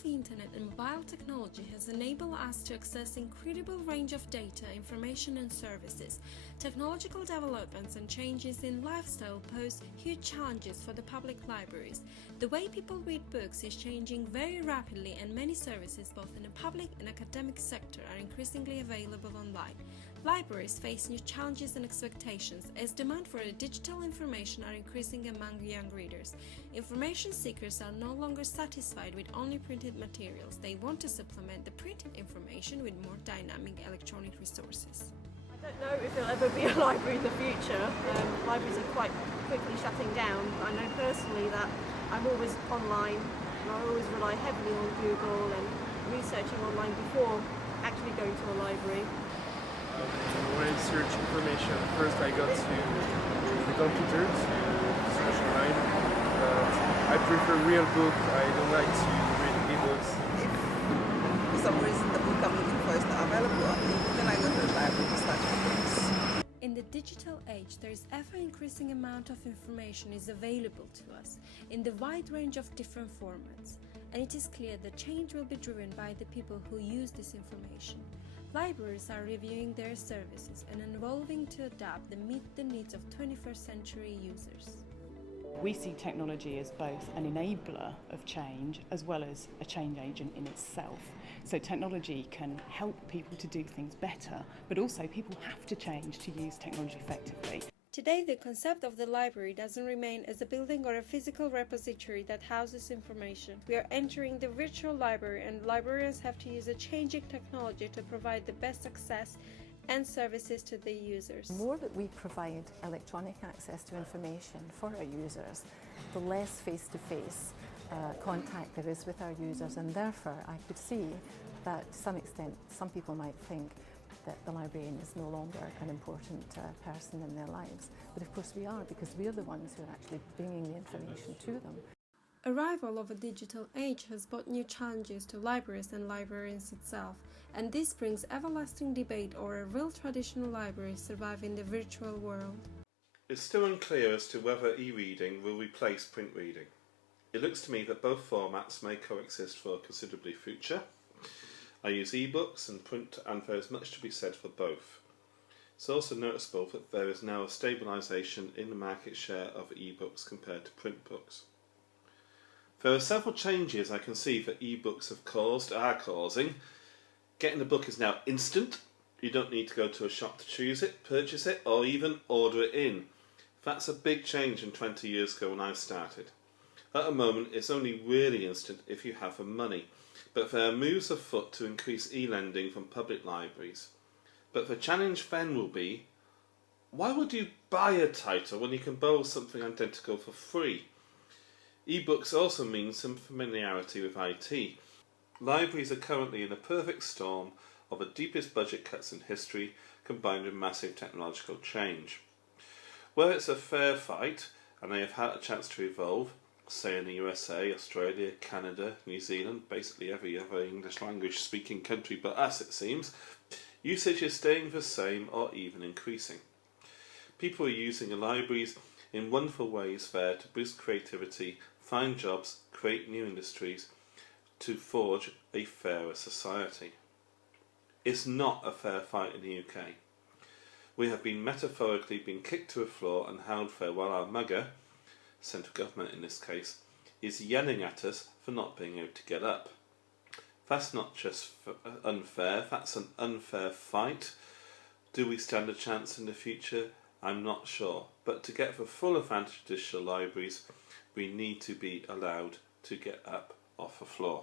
of the internet and mobile technology has enabled us to access an incredible range of data, information and services. Technological developments and changes in lifestyle pose huge challenges for the public libraries. The way people read books is changing very rapidly, and many services both in the public and academic sector are increasingly available online. Libraries face new challenges and expectations as demand for digital information are increasing among young readers. Information seekers are no longer satisfied with only printed materials. They want to supplement the printed information with more dynamic electronic resources. I don't know if there'll ever be a library in the future. Libraries are quite quickly shutting down. I know personally that I'm always online and I always rely heavily on Google and researching online before actually going to a library. When I search information, first I go to the computer to search online. I prefer real book. I don't like to read e-books. If for some reason the book I'm looking for is not available on e-book, then I go to the library to search for books. In the digital age, there is ever-increasing amount of information is available to us in the wide range of different formats, and it is clear that change will be driven by the people who use this information. Libraries are reviewing their services and evolving to adapt and meet the needs of 21st century users. We see technology as both an enabler of change as well as a change agent in itself. So technology can help people to do things better, but also people have to change to use technology effectively. Today, the concept of the library doesn't remain as a building or a physical repository that houses information. We are entering the virtual library, and librarians have to use a changing technology to provide the best access and services to the users. The more that we provide electronic access to information for our users, the less face-to-face contact there is with our users, and therefore I could see that to some extent some people might think that the librarian is no longer an important person in their lives. But of course we are, because we are the ones who are actually bringing the information to them. Arrival of a digital age has brought new challenges to libraries and librarians itself, and this brings everlasting debate over will traditional libraries survive in the virtual world. It's still unclear as to whether e-reading will replace print reading. It looks to me that both formats may coexist for a considerably future. I use e-books and print, and there is much to be said for both. It's also noticeable that there is now a stabilisation in the market share of e-books compared to print books. There are several changes I can see that e-books are causing. Getting a book is now instant. You don't need to go to a shop to choose it, purchase it, or even order it in. That's a big change from 20 years ago when I started. At the moment, it's only really instant if you have the money. But there are moves afoot to increase e-lending from public libraries. But the challenge then will be, why would you buy a title when you can borrow something identical for free? E-books also mean some familiarity with IT. Libraries are currently in a perfect storm of the deepest budget cuts in history combined with massive technological change. Where it's a fair fight and they have had a chance to evolve, say in the USA, Australia, Canada, New Zealand, basically every other English language speaking country but us it seems, usage is staying the same or even increasing. People are using the libraries in wonderful ways there to boost creativity, find jobs, create new industries, to forge a fairer society. It's not a fair fight in the UK. We have been metaphorically kicked to the floor and held there while our mugger, central government in this case, is yelling at us for not being able to get up. That's not just unfair, that's an unfair fight. Do we stand a chance in the future? I'm not sure. But to get the full advantage of digital libraries, we need to be allowed to get up off the floor.